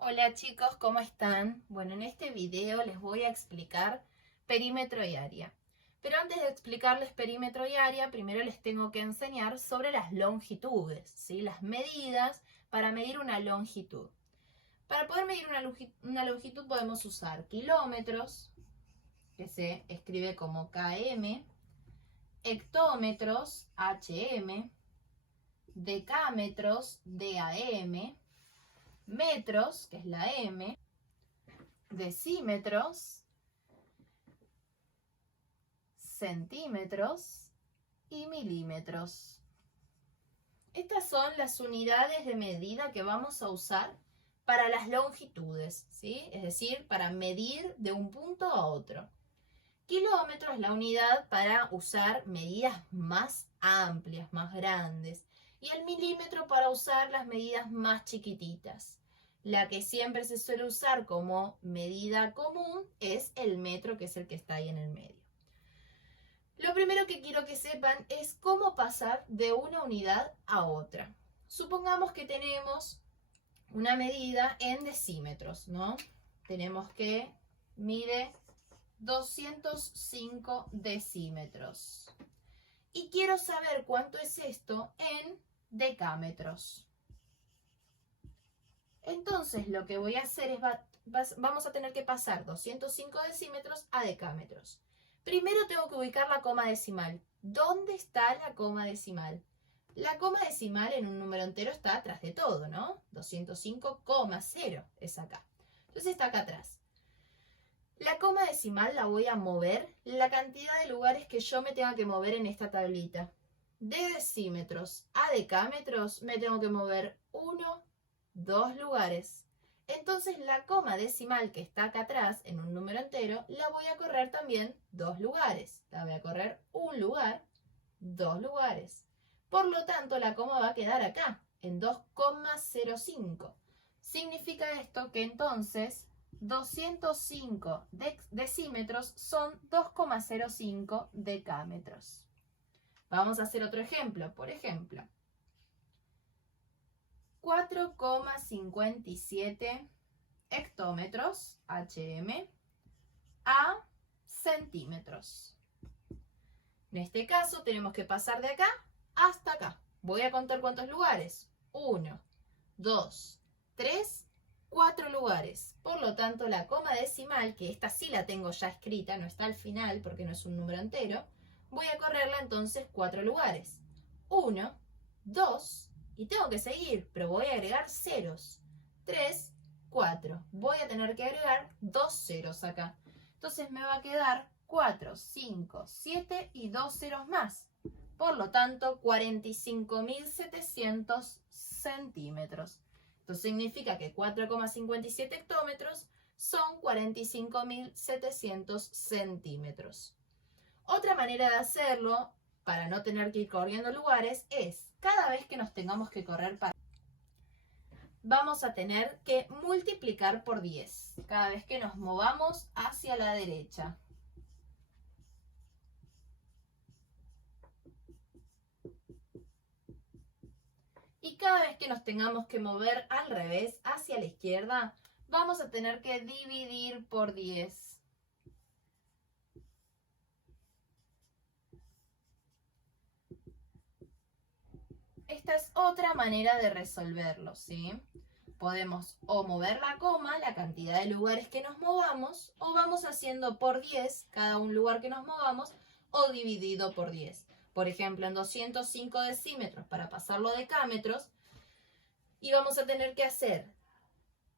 Hola chicos, ¿cómo están? Bueno, en este video les voy a explicar perímetro y área. Pero antes de explicarles perímetro y área, primero les tengo que enseñar sobre las longitudes, ¿sí? Las medidas para medir una longitud. Para poder medir una longitud podemos usar kilómetros, que se escribe como km, hectómetros, hm, decámetros, DAM, metros, que es la M, decímetros, centímetros y milímetros. Estas son las unidades de medida que vamos a usar para las longitudes, ¿sí? Es decir, para medir de un punto a otro. Kilómetro es la unidad para usar medidas más amplias, más grandes. Y el milímetro para usar las medidas más chiquititas. La que siempre se suele usar como medida común es el metro, que es el que está ahí en el medio. Lo primero que quiero que sepan es cómo pasar de una unidad a otra. Supongamos que tenemos una medida en decímetros, ¿no? Tenemos que mide 205 decímetros. Y quiero saber cuánto es esto en decámetros. Entonces lo que voy a hacer es, vamos a tener que pasar 205 decímetros a decámetros. Primero tengo que ubicar la coma decimal. ¿Dónde está la coma decimal? La coma decimal en un número entero está atrás de todo, ¿no? 205,0 es acá. Entonces está acá atrás. La coma decimal la voy a mover la cantidad de lugares que yo me tenga que mover en esta tablita. De decímetros a decámetros me tengo que mover 1, 2 lugares. Entonces la coma decimal que está acá atrás en un número entero la voy a correr también 2 lugares. La voy a correr un lugar, 2 lugares. Por lo tanto la coma va a quedar acá en 2,05. Significa esto que entonces 205 decímetros son 2,05 decámetros. Vamos a hacer otro ejemplo. Por ejemplo, 4,57 hectómetros, HM, a centímetros. En este caso tenemos que pasar de acá hasta acá. Voy a contar cuántos lugares. 1, 2, 3, 4 lugares. Por lo tanto, la coma decimal, que esta sí la tengo ya escrita, no está al final porque no es un número entero, voy a correrla entonces 4 lugares. 1, 2, y tengo que seguir, pero voy a agregar ceros. 3, 4. Voy a tener que agregar 2 ceros acá. Entonces me va a quedar 4, 5, 7 y 2 ceros más. Por lo tanto, 45.700 centímetros. Esto significa que 4,57 hectómetros son 45.700 centímetros. Otra manera de hacerlo, para no tener que ir corriendo lugares, es cada vez que nos tengamos que correr vamos a tener que multiplicar por 10. Cada vez que nos movamos hacia la derecha. Y cada vez que nos tengamos que mover al revés, hacia la izquierda, vamos a tener que dividir por 10. Esta es otra manera de resolverlo, ¿sí? Podemos o mover la coma, la cantidad de lugares que nos movamos, o vamos haciendo por 10 cada un lugar que nos movamos, o dividido por 10. Por ejemplo, en 205 decímetros, para pasarlo a decámetros, y vamos a tener que hacer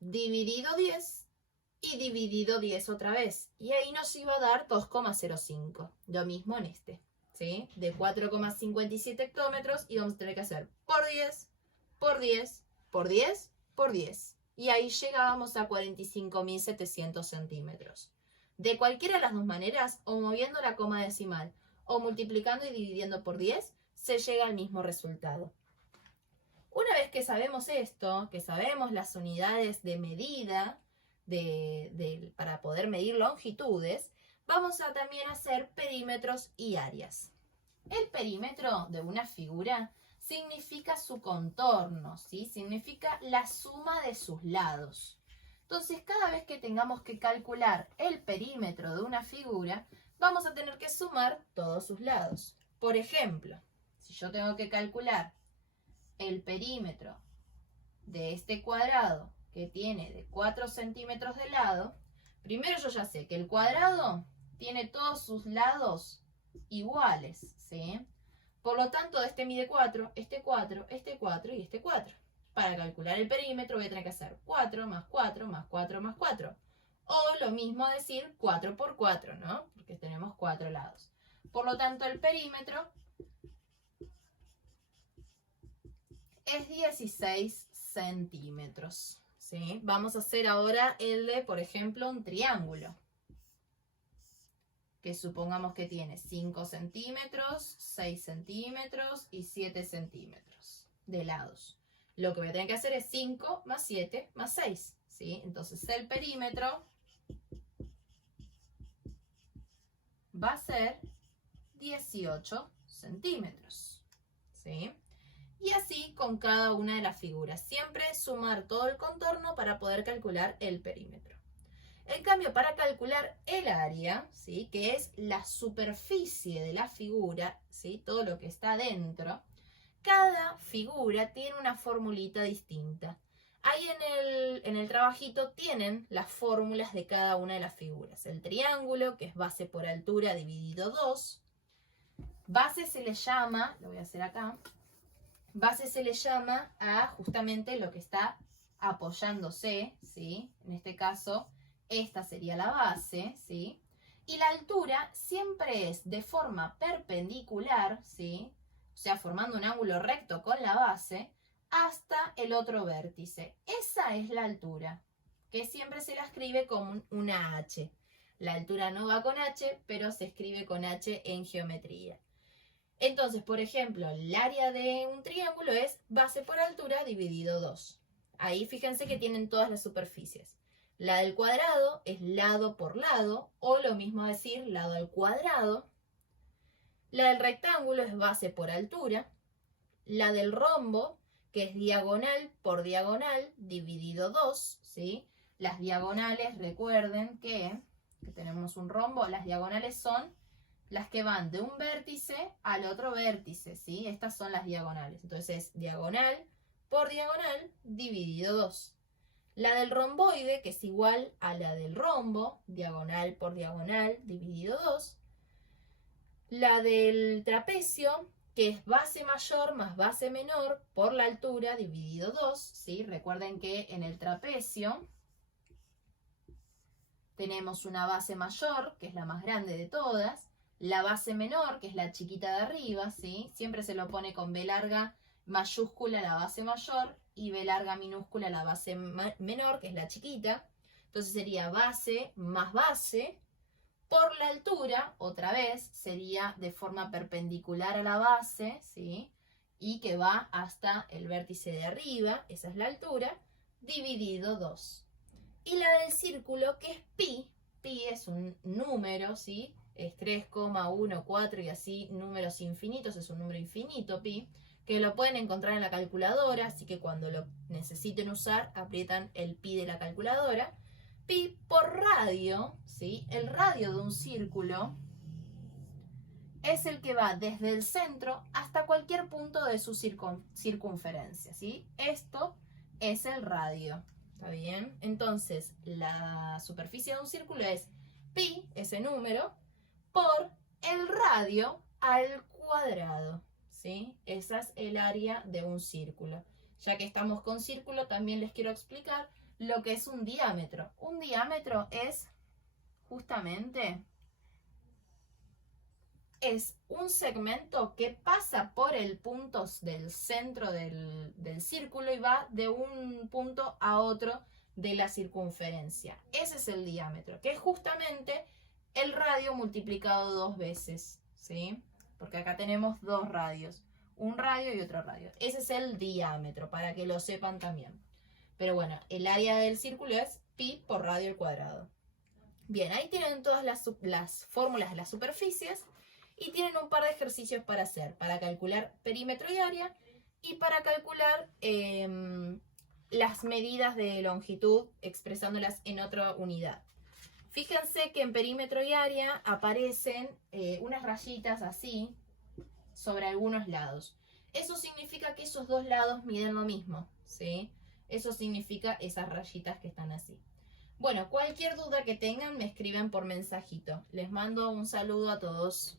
dividido 10 y dividido 10 otra vez. Y ahí nos iba a dar 2,05. Lo mismo en este, ¿sí? De 4,57 hectómetros y vamos a tener que hacer por 10, por 10, por 10, por 10. Y ahí llegábamos a 45.700 centímetros. De cualquiera de las dos maneras, o moviendo la coma decimal o multiplicando y dividiendo por 10, se llega al mismo resultado. Una vez que sabemos esto, que sabemos las unidades de medida para poder medir longitudes, vamos a también hacer perímetros y áreas. El perímetro de una figura significa su contorno, ¿sí? Significa la suma de sus lados. Entonces, cada vez que tengamos que calcular el perímetro de una figura, vamos a tener que sumar todos sus lados. Por ejemplo, si yo tengo que calcular el perímetro de este cuadrado que tiene de 4 centímetros de lado, primero yo ya sé que el cuadrado tiene todos sus lados iguales, ¿sí? Por lo tanto, este mide 4, este 4, este 4 y este 4. Para calcular el perímetro voy a tener que hacer 4 más 4 más 4 más 4. O lo mismo decir 4 por 4, ¿no? Porque tenemos 4 lados. Por lo tanto, el perímetro es 16 centímetros, ¿sí? Vamos a hacer ahora el de, por ejemplo, un triángulo. Que supongamos que tiene 5 centímetros, 6 centímetros y 7 centímetros de lados. Lo que voy a tener que hacer es 5 más 7 más 6, ¿sí? Entonces el perímetro va a ser 18 centímetros, ¿sí? Y así con cada una de las figuras. Siempre sumar todo el contorno para poder calcular el perímetro. En cambio, para calcular el área, ¿sí? Que es la superficie de la figura, ¿sí? Todo lo que está dentro, cada figura tiene una formulita distinta. Ahí en el trabajito tienen las fórmulas de cada una de las figuras. El triángulo, que es base por altura dividido 2. Base se le llama, lo voy a hacer acá, base se le llama a justamente lo que está apoyándose, ¿sí? En este caso, esta sería la base, ¿sí? Y la altura siempre es de forma perpendicular, ¿sí? O sea, formando un ángulo recto con la base, hasta el otro vértice. Esa es la altura, que siempre se la escribe con una H. La altura no va con H, pero se escribe con H en geometría. Entonces, por ejemplo, el área de un triángulo es base por altura dividido 2. Ahí fíjense que tienen todas las superficies. La del cuadrado es lado por lado, o lo mismo decir lado al cuadrado. La del rectángulo es base por altura. La del rombo, que es diagonal por diagonal, dividido 2, ¿sí? Las diagonales, recuerden que tenemos un rombo, las diagonales son las que van de un vértice al otro vértice, ¿sí? Estas son las diagonales. Entonces es diagonal por diagonal dividido 2. La del romboide, que es igual a la del rombo, diagonal por diagonal dividido 2. La del trapecio, que es base mayor más base menor por la altura dividido 2, ¿sí? Recuerden que en el trapecio tenemos una base mayor, que es la más grande de todas, la base menor, que es la chiquita de arriba, ¿sí? Siempre se lo pone con B larga mayúscula la base mayor y B larga minúscula la base menor, que es la chiquita. Entonces sería base más base por la altura, otra vez, sería de forma perpendicular a la base, ¿sí? Y que va hasta el vértice de arriba, esa es la altura, dividido 2. Y la del círculo, que es pi, pi es un número, ¿sí? Es 3,14 y así números infinitos, es un número infinito, pi, que lo pueden encontrar en la calculadora, así que cuando lo necesiten usar, aprietan el pi de la calculadora. Pi por radio, ¿sí? El radio de un círculo es el que va desde el centro hasta cualquier punto de su circunferencia, ¿sí? Esto es el radio, ¿está bien? Entonces, la superficie de un círculo es pi, ese número, por el radio al cuadrado, ¿sí? Esa es el área de un círculo. Ya que estamos con círculo, también les quiero explicar lo que es un diámetro. Un diámetro es justamente un segmento que pasa por el punto del centro del círculo y va de un punto a otro de la circunferencia. Ese es el diámetro, que es justamente el radio multiplicado 2 veces, ¿sí? Porque acá tenemos dos radios, un radio y otro radio. Ese es el diámetro, para que lo sepan también. Pero bueno, el área del círculo es pi por radio al cuadrado. Bien, ahí tienen todas las fórmulas de las superficies y tienen un par de ejercicios para hacer, para calcular perímetro y área y para calcular las medidas de longitud expresándolas en otra unidad. Fíjense que en perímetro y área aparecen unas rayitas así sobre algunos lados. Eso significa que esos dos lados miden lo mismo, ¿sí? Eso significa esas rayitas que están así. Bueno, cualquier duda que tengan me escriben por mensajito. Les mando un saludo a todos.